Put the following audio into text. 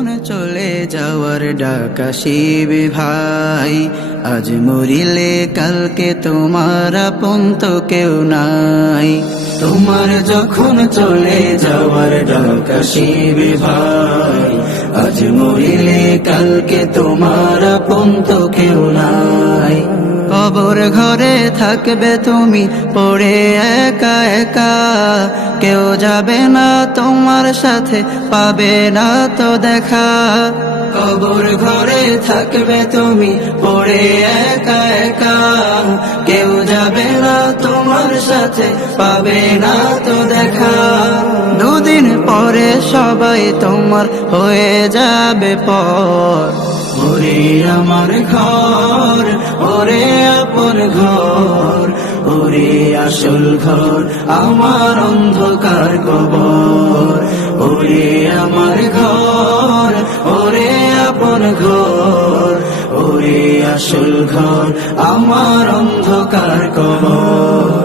যখন চলে যাওয়ার ডাক আসিবে ভাই, আজ মরিলে কালকে তোমার আপন তো কেউ নাই। তোমার যখন চলে যাওয়ার ডাক আসিবে ভাই, আজ মরিলে কালকে তোমার আপন তো কেউ নাই। কবর ঘরে থাকবে তুমি পড়ে একা একা, কেউ যাবে না তোমার সাথে, পাবে না তো দেখা। কবর ঘরে থাকবে তুমি পড়ে একা একা, কেউ যাবে না তোমার সাথে, পাবে না তো দেখা। দুদিন পরে সবাই তোমার হয়ে যাবে পর। ওরে আমার ঘর, ওরে আপন ঘর, ওরে আসল ঘর আমার অন্ধকার কবর। ওরে আমার ঘর, ওরে আপন ঘর, ওরে আসল ঘর আমার অন্ধকার কবর।